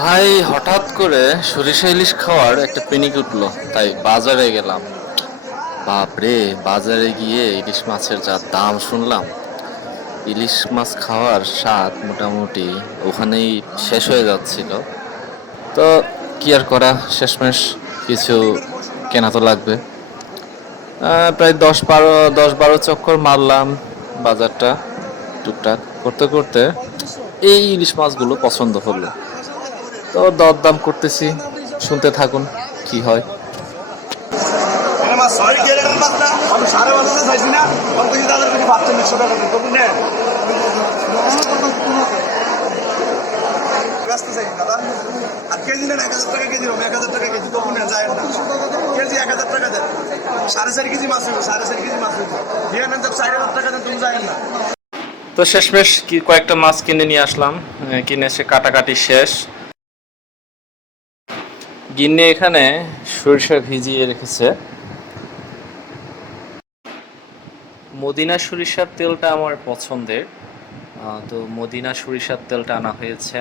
ভাই হঠাৎ করে সরিষা ইলিশ খাওয়ার একটা পিনিক উঠলো, তাই বাজারে গেলাম। বাপরে, বাজারে গিয়ে ইলিশ মাছের যা দাম শুনলাম! ইলিশ মাছ খাওয়ার স্বাদ মোটামুটি ওখানেই শেষ হয়ে যাচ্ছিল। তো কি আর করা, শেষমেশ কিছু কেনা তো লাগবে। প্রায় 10-12 চক্কর মারলাম বাজারটা, টুকটাক করতে করতে এই ইলিশ মাছগুলো পছন্দ হলো। তো দরদাম করতেছি, শুনতে থাকুন কি হয়। আমি সাড়ে বাজারে চাইছি না, অন্তত তাদের কাছে 500 টাকা দিত বুঝলেন। ব্যস্ত চাই দাদা, আর কেজি নেন 1000 টাকা কেজি, 1000 টাকা কেজি তবু নেন যায় না, কেজি 1000 টাকা দেন, 4.5 কেজি মাছ হইব, 4.5 কেজি মাছ হইব, দিয়ে নেন তো 4000 টাকা দেন, তুমি যায় না। তো শেষমেশ কি কয়েকটা মাছ কিনে নিয়ে আসলাম। কিনে এসে কাটাকাটি শেষ। গিন্নি এখানে সরিষা ভিজিয়ে রেখেছে। মদিনা সরিষার তেলটা আমার পছন্দের। তো মদিনা সরিষার তেলটা আনা হয়েছে।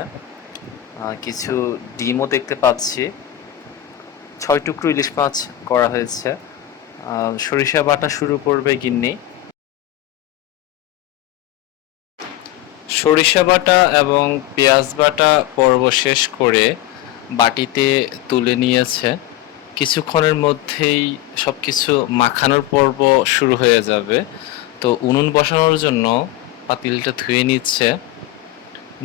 কিছু ডিমও দেখতে পাচ্ছি। 6 টুকরো ইলিশ মাছ করা হয়েছে। সরিষা বাটা শুরু করবে গিন্নি। সরিষা বাটা এবং পেঁয়াজ বাটা পর্ব শেষ করে বাটিতে তুলে নিয়েছে। কিছুক্ষণের মধ্যেই সব কিছু মাখানোর পর্ব শুরু হয়ে যাবে। তো উনুন বসানোর জন্য পাতিলটা ধুয়ে নিচ্ছে।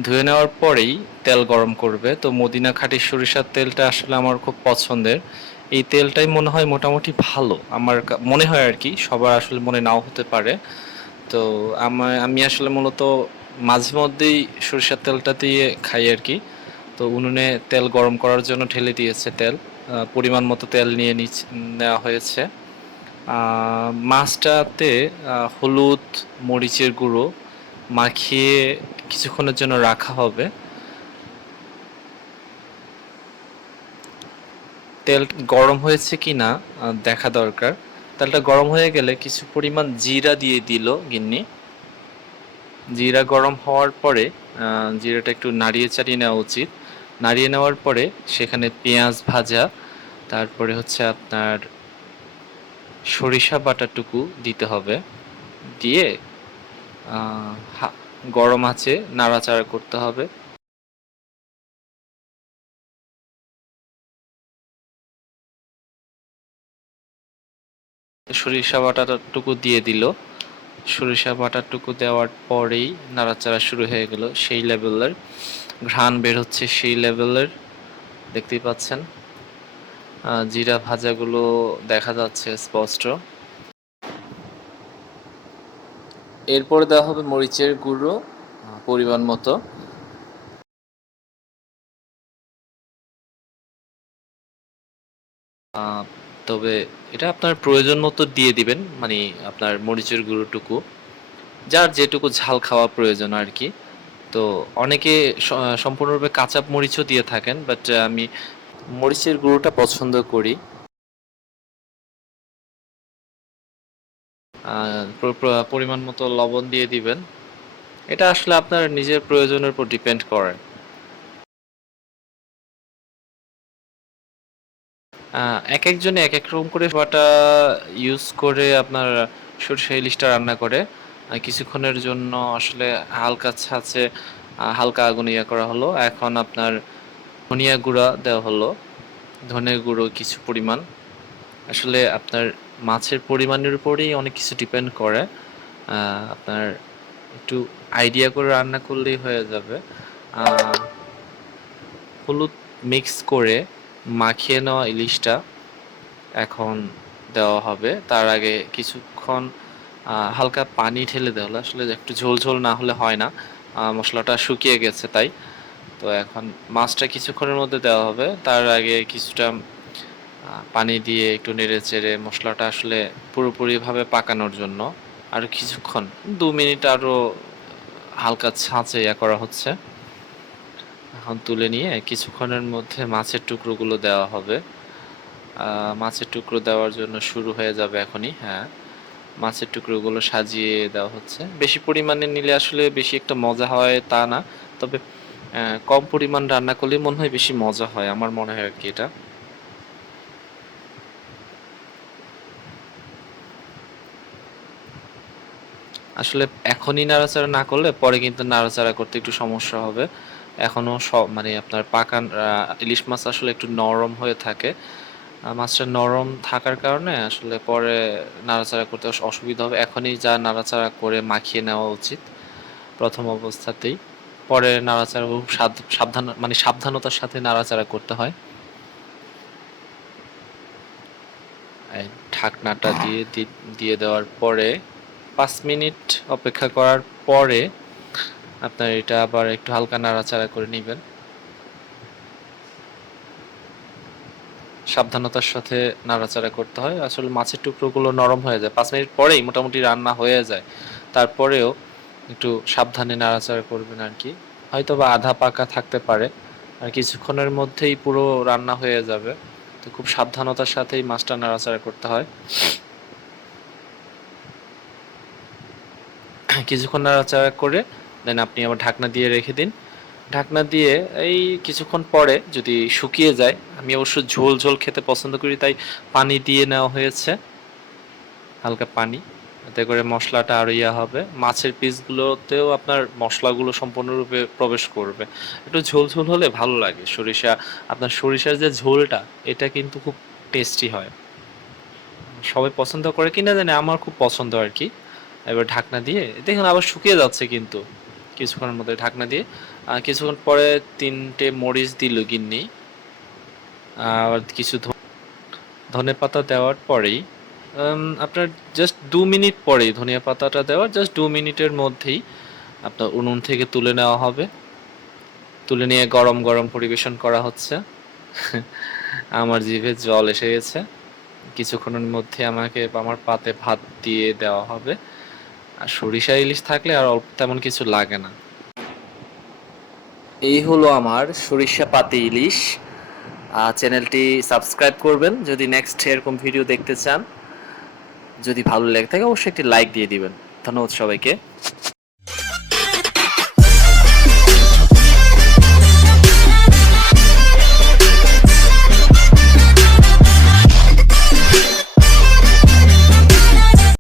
ধুয়ে নেওয়ার পরেই তেল গরম করবে। তো মদিনা খাঁটি সরিষার তেলটা আসলে আমার খুব পছন্দের। এই তেলটাই মনে হয় মোটামুটি ভালো, আমার মনে হয় আর কি, সবার আসলে মনে নাও হতে পারে। তো আমি আসলে মূলত মাঝে মধ্যেই সরিষার তেলটা দিয়ে খাই আর কি। তো উনুনে তেল গরম করার জন্য ঢেলে দিয়েছে তেল। পরিমাণ মতো তেল নেওয়া হয়েছে। মাছটাতে হলুদ, মরিচের গুঁড়ো মাখিয়ে কিছুক্ষণের জন্য রাখা হবে। তেল গরম হয়েছে কি না দেখা দরকার। তেলটা গরম হয়ে গেলে কিছু পরিমাণ জিরা দিয়ে দিল গিন্নি। জিরা গরম হওয়ার পরে জিরাটা একটু নাড়িয়ে চাড়িয়ে নেওয়া উচিত। নাড়িয়ে নেওয়ার পরে সেখানে পেঁয়াজ ভাজা, তারপরে হচ্ছে আপনার সরিষা বাটাটুকু দিতে হবে। দিয়ে গরম আঁচে নাড়াচাড়া করতে হবে। সরিষা বাটাটুকু দিয়ে দিল। সরিষা বাটাটুকু দেওয়ার পরেই নাড়াচাড়া শুরু হয়ে গেল। সেই লেভেলের ঘ্রাণ বের হচ্ছে, সেই লেভেলের, দেখতেই পাচ্ছেন। জিরা ভাজাগুলো দেখা যাচ্ছে স্পষ্ট। এরপরে দেওয়া হবে মরিচের গুঁড়ো পরিমাণ মতো। তবে এটা আপনার প্রয়োজন মতো দিয়ে দিবেন, মানে আপনার মরিচের গুঁড়োটুকু যার যেটুকু ঝাল খাওয়া প্রয়োজন আর কি। তো অনেকে সম্পূর্ণরূপে কাঁচা মরিচও দিয়ে থাকেন, বাট আমি মরিচের গুঁড়োটা পছন্দ করি। পরিমাণ মতো লবণ দিয়ে দিবেন। এটা আসলে আপনার নিজের প্রয়োজনের উপর ডিপেন্ড করে। এক একজনে এক এক রকম করে বাটা ইউজ করে আপনার সরষে ইলিশটা রান্না করে। কিছুক্ষণের জন্য আসলে হালকা ছাঁচে হালকা আগুন ইয়া করা হলো। এখন আপনার ধনিয়া গুঁড়া দেওয়া হলো, ধনে গুঁড়ো কিছু পরিমাণ। আসলে আপনার মাছের পরিমাণের উপরেই অনেক কিছু ডিপেন্ড করে। আপনার একটু আইডিয়া করে রান্না করলেই হয়ে যাবে। হলুদ মিক্স করে মাখিয়ে নেওয়া ইলিশটা এখন দেওয়া হবে। তার আগে কিছুক্ষণ হালকা পানি ঢেলে দেওয়া হলো। আসলে একটু ঝোল ঝোল না হলে হয় না, মশলাটা শুকিয়ে গেছে তাই। তো এখন মাছটা কিছুক্ষণের মধ্যে দেওয়া হবে। তার আগে কিছুটা পানি দিয়ে একটু নেড়ে চেড়ে মশলাটা আসলে পুরোপুরিভাবে পাকানোর জন্য আরও কিছুক্ষণ, 2 মিনিট আরও হালকা ছাঁচে ইয়া করা হচ্ছে। এখন তুলে নিয়ে কিছুক্ষণের মধ্যে মাছের টুকরোগুলো দেওয়া হবে। মাছের টুকরো দেওয়ার জন্য শুরু হয়ে যাবে এখনই। হ্যাঁ, মাছের টুকরোগুলো সাজিয়ে দেওয়া হচ্ছে। বেশি পরিমাণে নিলে আসলে বেশি একটা মজা হয় তা না, তবে কম পরিমাণ রান্না করলে মনে হয় বেশি মজা হয়, আমার মনে হয় আর কি এটা। আসলে এখনই নাড়াচাড়া না করলে পরে কিন্তু নাড়াচাড়া করতে একটু সমস্যা হবে। এখনো মানে আপনার পাকা ইলিশ মাছ আসলে একটু নরম হয়ে থাকে। মাছটা নরম থাকার কারণে আসলে পরে নাড়াচাড়া করতে অসুবিধা হবে। এখনই যা নাড়াচাড়া করে মাখিয়ে নেওয়া উচিত প্রথম অবস্থাতেই। পরে নাড়াচাড়া খুব সাবধান মানে সাবধানতার সাথে নাড়াচাড়া করতে হয়। এই ঢাকনাটা দিয়ে দেওয়ার পরে ৫ মিনিট অপেক্ষা করার পরে আপনার এটা আবার একটু হালকা নাড়াচাড়া করে নিবেন। সাবধানতার সাথে নাড়াচাড়া করতে হয়। আসলে মাছের টুকরোগুলো নরম হয়ে যায়। ৫ মিনিট পরেই মোটামুটি রান্না হয়ে যায়। তারপরেও একটু সাবধানে নাড়াচাড়া করবেন আরকি। হয়তোবা আধা পাকা থাকতে পারে। আর কিছুক্ষণের মধ্যেই পুরো রান্না হয়ে যাবে। তো খুব সাবধানতার সাথেই মাছটা নাড়াচাড়া করতে হয়। কিছুক্ষণ নাড়াচাড়া করে দেন আপনি আবার ঢাকনা দিয়ে রেখে দিন। ঢাকনা দিয়ে এই কিছুক্ষণ পরে যদি শুকিয়ে যায়, আমি অবশ্য ঝোল ঝোল খেতে পছন্দ করি তাই পানি দিয়ে নেওয়া হয়েছে, হালকা পানি। এতে করে মশলাটা আরো ইয়া হবে। মাছের পিসগুলোতেও আপনার মশলাগুলো সম্পূর্ণরূপে প্রবেশ করবে। একটু ঝোল ঝোল হলে ভালো লাগে। আপনার সরিষার যে ঝোলটা, এটা কিন্তু খুব টেস্টি হয়। সবাই পছন্দ করে কিনা জানি, আমার খুব পছন্দ আর কি। এবার ঢাকনা দিয়ে দেখুন আবার শুকিয়ে যাচ্ছে কিন্তু কিছুক্ষণের মধ্যে ঢাকনা দিয়ে। কিছুক্ষণ পরে ৩টে মরিচ দিল গিন্নি। আর কিছু ধনেপাতা দেওয়ার পরেই আপনার জাস্ট ২ মিনিট পরেই ধনিয়া পাতাটা দেওয়ার জাস্ট ২ মিনিটের মধ্যেই আপনার উনুন থেকে তুলে নেওয়া হবে। তুলে নিয়ে গরম গরম পরিবেশন করা হচ্ছে। আমার জিভে জল এসে গেছে। কিছুক্ষণের মধ্যে আমাকে আমার পাতে ভাত দিয়ে দেওয়া হবে। আর সরিষা ইলিশ থাকলে আর তেমন কিছু লাগে না। এই হলো আমার সরিষা পাতি ইলিশ। চ্যানেলটি সাবস্ক্রাইব করবেন যদি নেক্সট এরকম ভিডিও দেখতে চান। যদি ভালো লেগে থাকে অবশ্যই একটি লাইক দিয়ে দিবেন। ধন্যবাদ সবাইকে।